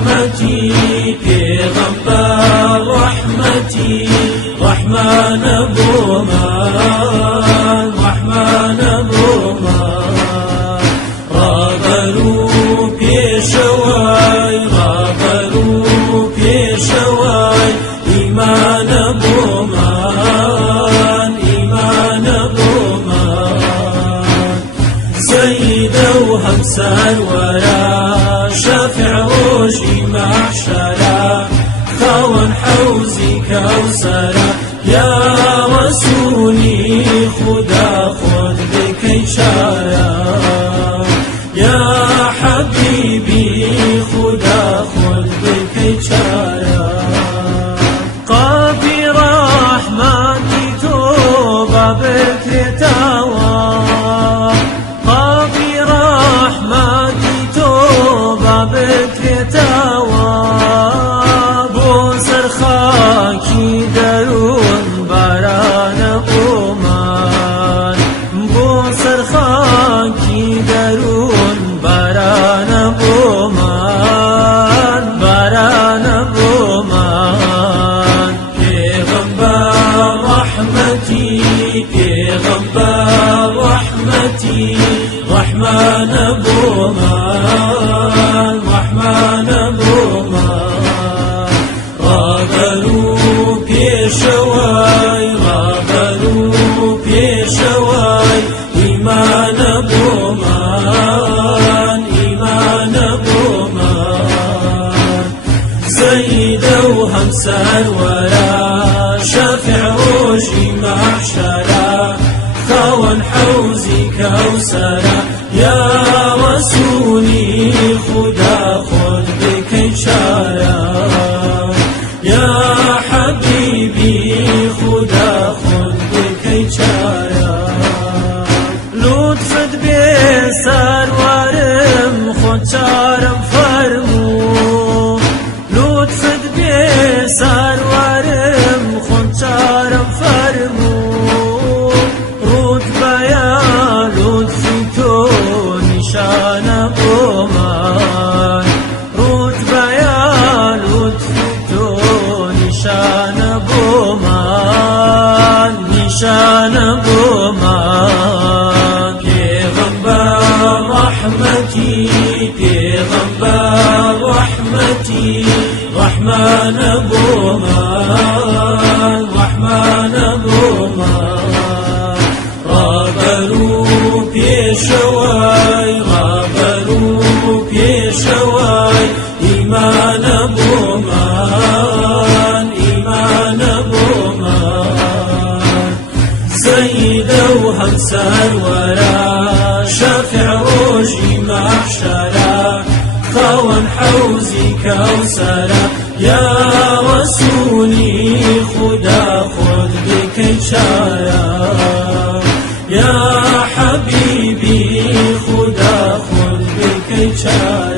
رحمتي پیغمبر رحمتي رحمن بومان رحمن بومان رابلو پیشوای رابلو پیشوای ایمان بومان ایمان بومان سيد وهمسان ورا شافع روشي محشرا خاون حوزي كوثرا يا رسولي خدا خذ بك إشارة يا حبيبي خدا خذ بك إشارة قابي رحمتي توبة بكرتاوى قابي رحمتي توبة بكرتاوى بوسر خاكي درون باران بومان بوسر خاكي درون باران بومان باران بومان پیغمبر رحمتي پیغمبر رحمتي رحمن بومان رحمن بومان رابلو پیشوای رابلو پیشوای ایمان بومان ایمان بومان سيد وهمسان ورا شافع روشي محشرا خاون حوزي كوثرا يا رسولي خدا خذ بك إشارة يا حبيبي خدا خذ بك إشارة لطفت بسر ورم خود چارم فرمو لطفت بسر ورم خود چارم فرمو رتبه یا لطفی تو نشان بومان رتبه یا لطفی تو نشان بومان نشان بومان پیغمبر رحمتي پیغمبر رحمتي رحمن بومان رحمن بومان رابلو پیشوای رابلو پیشوای ایمان بومان ایمان بومان سيد وهمسان ورا شافع روشي محشرا خاون حوزي كوثرا يا رسولي خدا خذ بك إشارة يا حبيبي خدا خذ بك إشارة